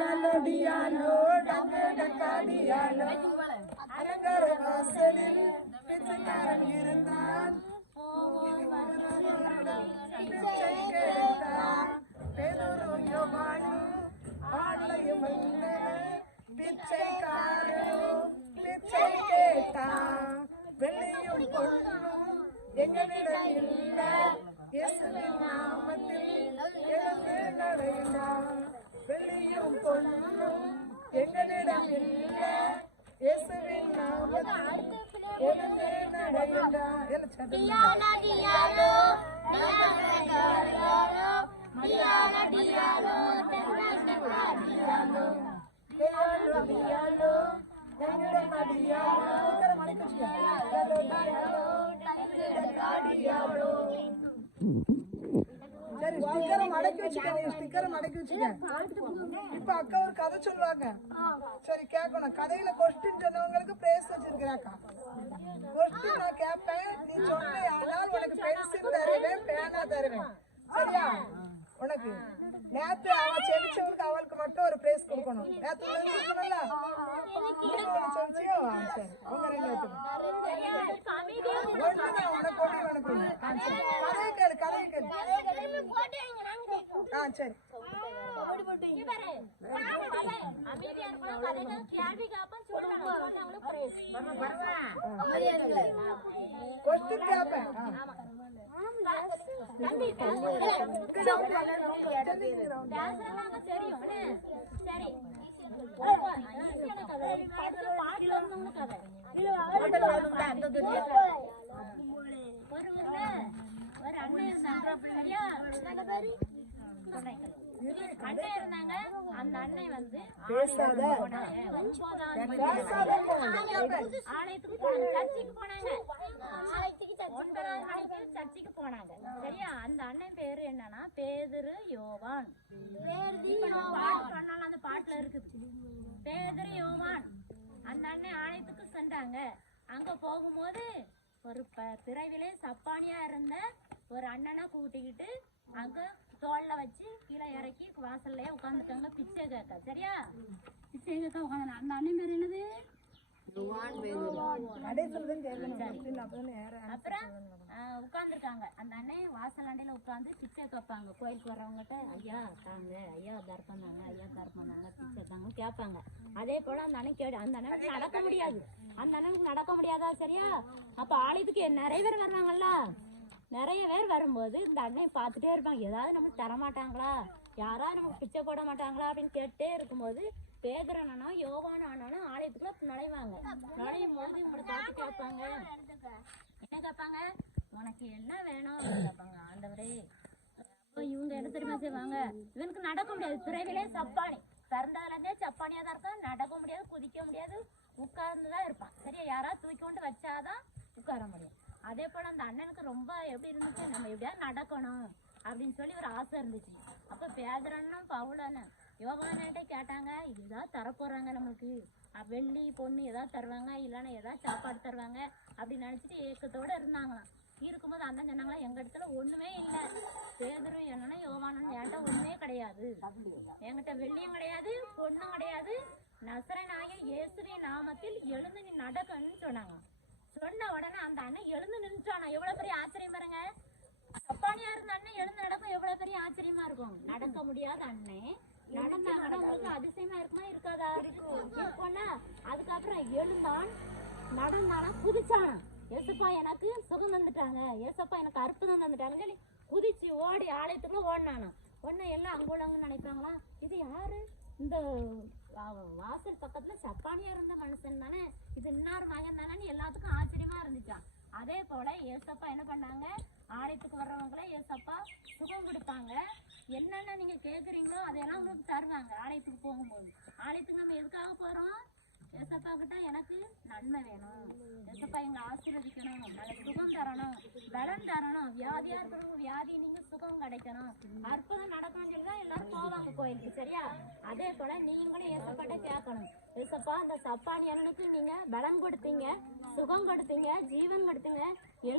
டியாலோ டியாலோ டக்கு டக்கா டியாலோ அலங்கார வாசலில் பிச்சைக்காரன் இருந்தான் பிச்சை கேட்டான் பெரும் யோவானு ஆலயம் வந்த பிச்சைக்காரன் பிச்சை கேட்டான் வெள்ளியும் பொண்ணும் எங்களிடம் இல்ல இயேசுவின் நாமத்தில் எழுந்து நடைந்தார் வெள்ளியும் பொண்ணும் எங்களிடம் இல்ல இயேசுவின் நாமத்தில் எழுந்து நடைந்தார் டியாலோ டியாலோ சரி ஸ்டிக்கரை மடக்கி வச்சுக்க ஸ்டிக்கரை மடக்கி வச்சுக்க இப்ப அக்கா ஒரு கதை சொல்லுவாங்க சரி கேட்கணும் கதையில கொஸ்டின் சொன்னவங்களுக்கு பிரைஸ் வச்சிருக்கிறாக்கா கொஸ்டின் நான் கேட்பேன் நீ சொன்ன ஆனால் உனக்கு பென்சில் தருவேன் பேனா தருவேன் சரியா உனக்கு நேத்து அவ செவிச்சவளுக்கு அவளுக்கு மட்டும் ஒரு பிரைஸ் கொடுக்கணும் நேத்து கொடுக்கணும்ல செவிச்சியோ சரி அவங்க ரெண்டு ஒண்ணுதான் உனக்கு ஒண்ணு உனக்கு கதையை கேளு கதையை கேளு சரி கொஸ்டின் கேட்பேன் அண்ணன் இருந்தாங்க அந்த அண்ணன் வந்து ஆலயத்துக்கு போனாங்க சர்ச்சுக்கு போனாங்க 9ஆவது மணிக்கு சர்ச்சுக்கு போனாங்க சரியா அந்த அண்ணன் பேரு என்னன்னா பேதுரு யோவான் பண்ணாலும் அந்த பாட்டுல இருக்குது பேதுரு யோவான் அந்த அண்ணன் ஆலயத்துக்கு சென்றாங்க அங்க போகும்போது ஒரு பிறவிலே சப்பானியா இருந்த ஒரு அண்ணனை கூட்டிக்கிட்டு அங்க தோல்ல வச்சு கீழே இறக்கி வாசல்லையே உட்காந்துட்டாங்க பிச்சை கேட்க சரியா பிச்சை கேட்க உட்காந்து அந்த அண்ணன் பேர் என்னது அப்புறம் உட்காந்துருக்காங்க அந்த அண்ணன் வாசலாண்டையில உட்காந்து பிச்சை கேட்பாங்க கோயிலுக்கு வர்றவங்ககிட்ட ஐயா தாங்க ஐயா தர்ப்பம் தாங்க ஐயா தர்ப்பம் தாங்க பிச்சை தாங்க கேட்பாங்க அதே போல அந்த அண்ணன் கேடு அந்த அண்ணனுக்கு நடக்க முடியாது அந்த அண்ணனுக்கு நடக்க முடியாதா சரியா அப்ப ஆலயத்துக்கு நிறைய பேர் வருவாங்கல்ல நிறைய பேர் வரும்போது இந்த அண்ணனை பார்த்துட்டே இருப்பாங்க ஏதாவது நமக்கு தரமாட்டாங்களா யாராவது நமக்கு பிச்சை போட மாட்டாங்களா அப்படின்னு கேட்டே இருக்கும்போது பேதுரனா யோவான் ஆனாலும் ஆலயத்துக்குள்ள நுழைவாங்க நுழையும் போது இவங்களை பார்த்து கேட்பாங்க என்ன கேட்பாங்க உனக்கு என்ன வேணும் அப்படின்னு கேட்பாங்க ஆண்டவரே இவங்க என்ன தெரியுமா செய்வாங்க இவனுக்கு நடக்க முடியாது பிறவிலே சப்பானி பிறந்ததுல இருந்தே சப்பானியா தான் இருக்கும் நடக்க முடியாது குதிக்க முடியாது உட்கார்ந்துதான் இருப்பான் சரியா யாராவது தூக்கி கொண்டு வச்சாதான் உட்கார முடியும் அதே போல அந்த அண்ணனுக்கு ரொம்ப எப்படி இருந்துச்சு நம்ம எப்படியாவது நடக்கணும் அப்படின்னு சொல்லி ஒரு ஆசை இருந்துச்சு அப்ப பேதுரனும் பவுலன்னு யோவான்கிட்ட கேட்டாங்க இதுதான் தரப்போறாங்க நம்மளுக்கு வெள்ளி பொண்ணு ஏதாவது தருவாங்க இல்லைன்னா ஏதாவது சாப்பாடு தருவாங்க அப்படின்னு நினைச்சிட்டு ஏக்கத்தோட இருந்தாங்களாம் இருக்கும்போது அந்த சொன்னாங்களா எங்க இடத்துல ஒண்ணுமே இல்லை பேதுரு என்னன்னா யோவானன் என்கிட்ட ஒண்ணுமே கிடையாது என்கிட்ட வெள்ளியும் கிடையாது பொண்ணும் கிடையாது நசரேயனாகிய இயேசுவின் நாமத்தில் எழுந்து நீ நடக்கணும்னு சொன்னாங்க சொன்ன உடனே அந்த அண்ணன் எழுந்து நின்றுட்டானா எவ்வளவு பெரிய ஆச்சரியம் பாருங்க சப்பானியா இருந்த அண்ணன் எழுந்து நடக்கும் எவ்வளவு பெரிய ஆச்சரியமா இருக்கும் நடக்க முடியாத அண்ணன் நடந்தாங்கன்னா உங்களுக்கு அதிசயமா இருக்குமா இருக்காதா இருக்கும்னா அதுக்கப்புறம் எழுந்தான் நடந்தானா குதிச்சானா ஏசப்பா எனக்கு சுகம் தந்துட்டாங்க ஏசப்பா எனக்கு அற்புதம் தந்துட்டாங்கன்னு சொல்லி குதிச்சு ஓடி ஆலயத்துக்குள்ள ஓடினானா உடனே எல்லாம் அங்குள்ளவங்கன்னு நினைப்பாங்களா இது யாரு இந்த வாசல் பக்கத்துல சப்பானியா இருந்த மனுஷன் தானே இது இன்னார் மகன் தானே எல்லாத்துக்கும் ஆச்சரியமா இருந்துச்சான் அதே போல ஏசப்பா என்ன பண்ணாங்க ஆலயத்துக்கு வர்றவங்கள ஏசப்பா சுகம் கொடுப்பாங்க என்னென்ன நீங்க கேக்குறீங்களோ அதையெல்லாம் உங்களுக்கு தருவாங்க ஆலயத்துக்கு போகும்போது ஆலயத்துக்கு நம்ம எதுக்காக போறோம் ஏசப்பா கிட்ட எனக்கு நன்மை வேணும் ஏசப்பா எங்க ஆசீர்வதிக்கணும் நல்ல சுகம் தரணும் பலம் தரணும் வியாதியா இருக்கிறவங்க வியாதி நீங்க சுகம் கிடைக்கணும் அற்புதம் நடக்கணும்னு சொல்லிதான் எல்லாரும் போவாங்க கோயிலுக்கு சரியா அதே போல நீங்களும் ஏசப்பாட்ட கேட்கணும் ஏசப்பா அந்த சப்பானி அண்ணனுக்கு நீங்க பலம் கொடுத்தீங்க சுகம் கொடுத்தீங்க ஜீவன் கொடுத்தீங்க